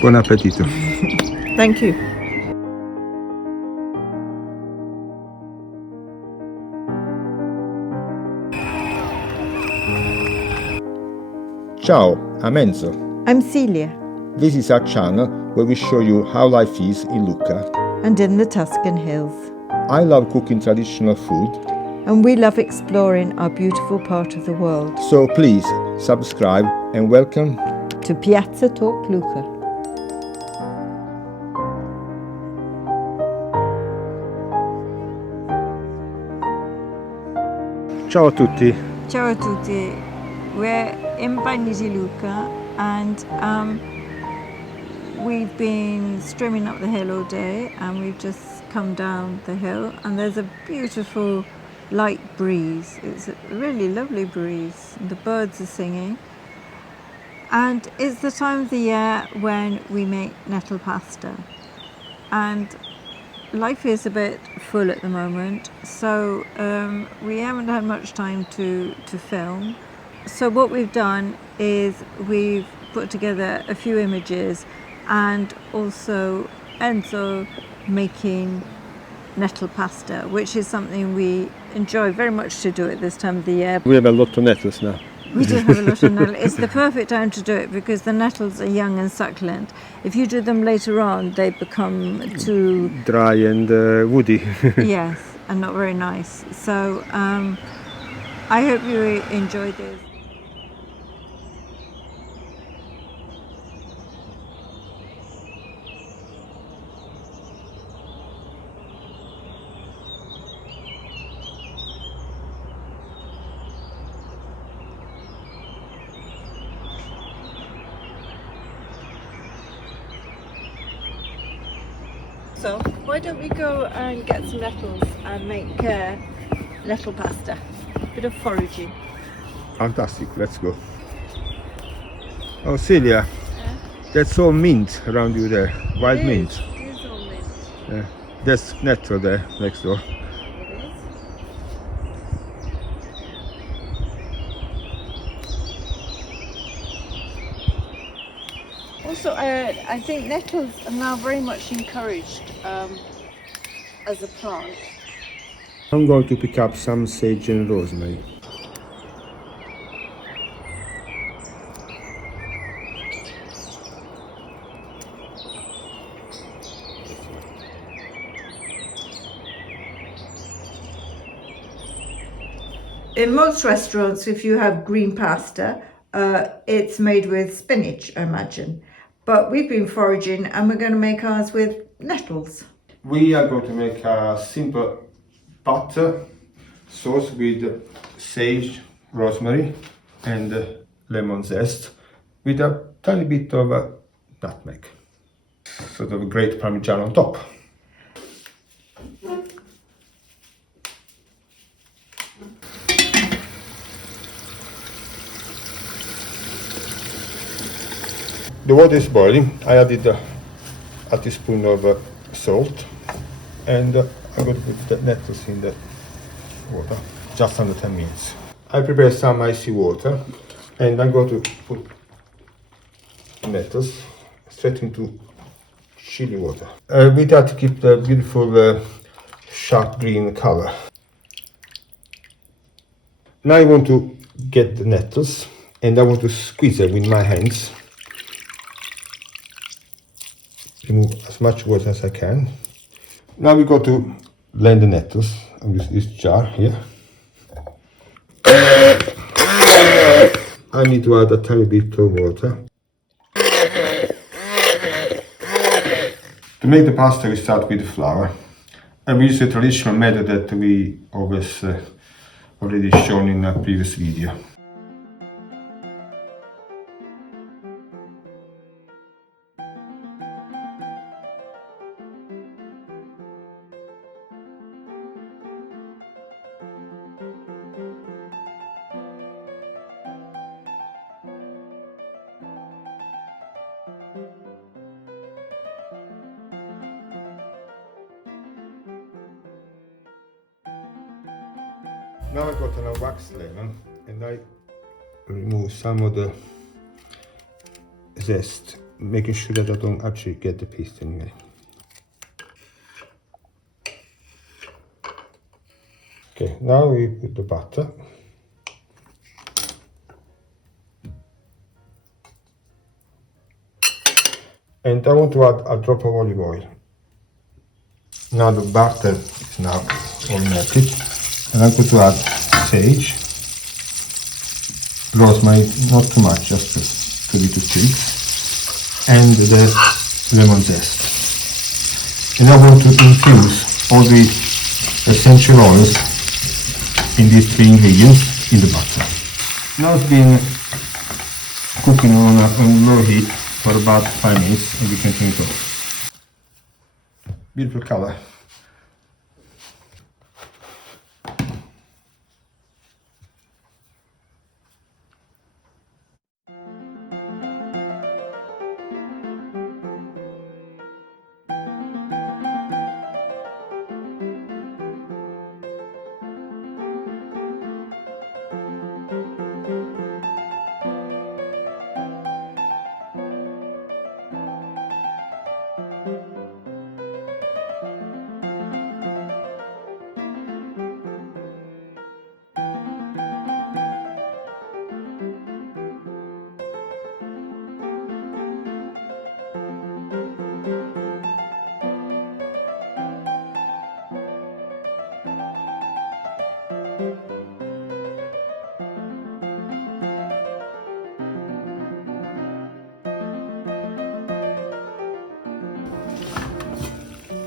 Buon appetito. Thank you. Ciao, I'm Enzo. I'm Celia, This is our channel where we show you how life is in Lucca. and in the Tuscan hills. I love cooking traditional food, And we love exploring our beautiful part of the world. so please subscribe and welcome. To Piazza Talk Lucca. Ciao a tutti. Ciao a tutti. We're in Bagni di Lucca and we've been streaming up the hill all day and we've just come down the hill and there's a beautiful light breeze. It's a really lovely breeze and the birds are singing. And it's the time of the year when we make nettle pasta. And life is a bit full at the moment, so we haven't had much time to film. So what we've done is we've put together a few images and also Enzo making nettle pasta, which is something we enjoy very much to do at this time of the year. We have a lot of nettles now. We do have a lot of nettles. It's the perfect time to do it because the nettles are young and succulent. If you do them later on, they become too Dry and woody. yes, and not very nice. So I hope you enjoy this. So why don't we go and get some nettles and make nettle pasta? Bit of foraging. Fantastic, let's go. Oh Celia, that's all mint around you there. Wild mint. It is all mint. Yeah. There's nettle there next door. It is. Also, I think nettles are now very much encouraged as a plant. I'm going to pick up some sage and rosemary. In most restaurants, if you have green pasta, it's made with spinach, I imagine. But we've been foraging and we're going to make ours with nettles. We are going to make a simple butter sauce with sage, rosemary and lemon zest with a tiny bit of nutmeg. Sort of a great parmigiano on top. The water is boiling. I added a teaspoon of salt and I'm going to put the nettles in the water just under 10 minutes. I prepared some icy water and I'm going to put nettles straight into chili water. With that, keep the beautiful sharp green color. Now I want to get the nettles and I want to squeeze them with my hands. Remove as much water as I can. Now we go to blend the nettles. I'm using this jar here. I need to add a tiny bit of water. To make the pasta we start with flour. And we use the traditional method that we always already shown in a previous video. Now I've got a wax lemon and I remove some of the zest making sure that I don't actually get the paste anyway. Okay, now we put the butter. And I want to add a drop of olive oil. Now the butter is now all melted. And I'm going to add sage, rosemary, not too much, just 2 little sticks, and the lemon zest. And I want to infuse all the essential oils in these 3 ingredients in the butter. Now it's been cooking on low heat for about 5 minutes, and we can turn it off. Beautiful color.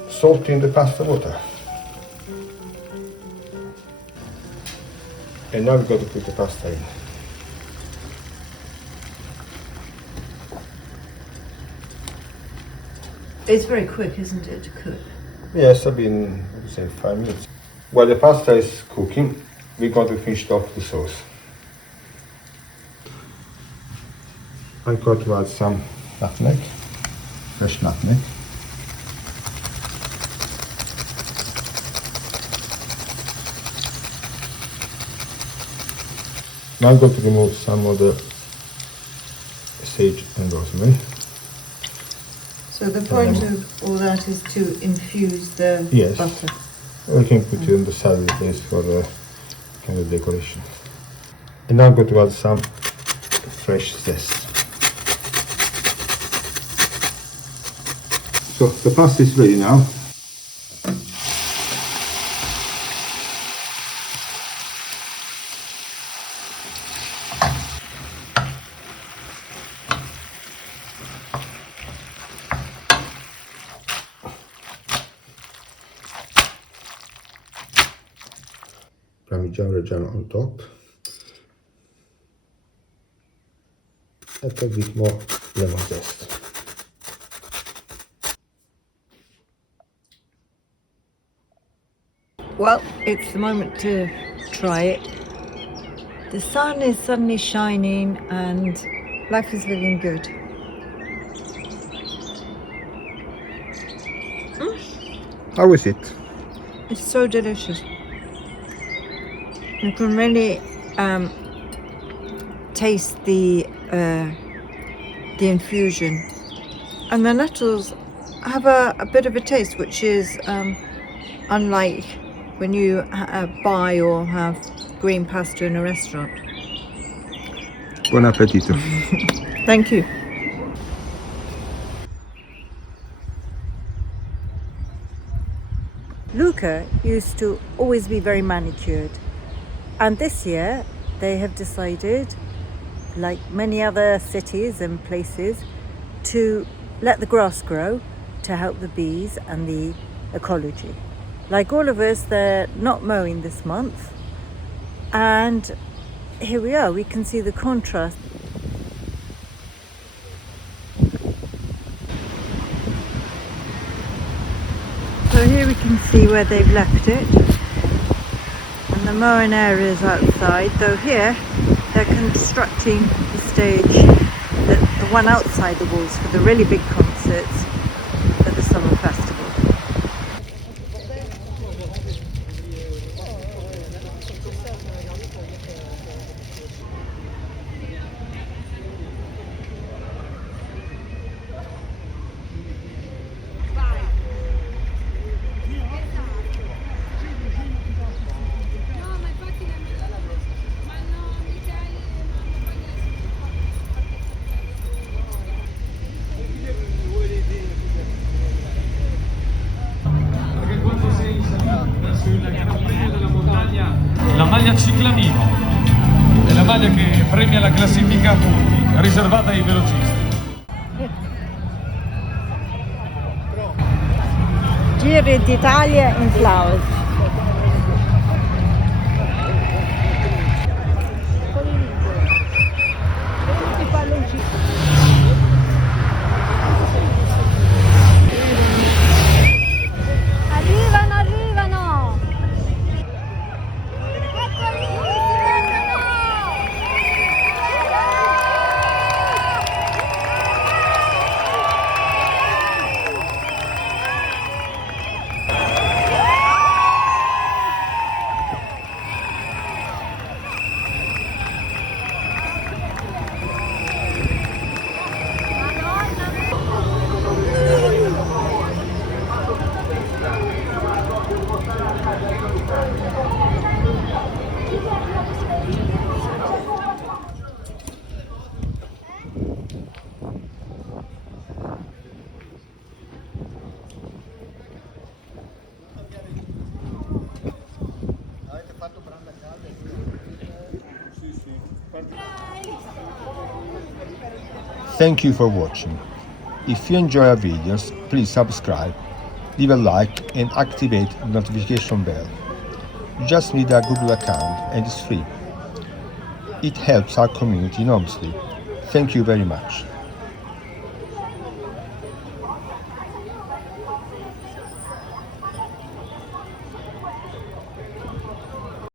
Salt in the pasta water. And now we've got to put the pasta in. It's very quick, isn't it, to cook? Yes, I've been, I would say, 5 minutes. While the pasta is cooking, we're going to finish off the sauce. I'm going to add some nutmeg, fresh nutmeg. Now I'm going to remove some of the sage and rosemary. So the point of all that is to infuse the Yes. butter. We can put it on the side of the place for kind of decoration. And now I'm going to add some fresh zest. So the pasta is ready now. Parmigiano on top. And a bit more lemon zest. Well, it's the moment to try it. The sun is suddenly shining and life is looking good. How is it? It's so delicious. You can really taste the infusion, and the nettles have a bit of a taste which is unlike when you buy or have green pasta in a restaurant. Buon appetito. Thank you. Lucca used to always be very manicured, and this year they have decided, like many other cities and places, to let the grass grow to help the bees and the ecology. Like all of us, they're not mowing this month, and here we are, we can see the contrast. So here we can see where they've left it, and the mowing area is outside, though here they're constructing the stage, the one outside the walls for the really big concerts at the summer festival. premia la classifica a punti, riservata ai velocisti. Giro d'Italia in Flowers. Arrivano, arrivano! Eccoli, si vedono! Thank you for watching. If you enjoy our videos, please subscribe, leave a like and activate the notification bell. You just need a Google account and it's free. It helps our community enormously. Thank you very much.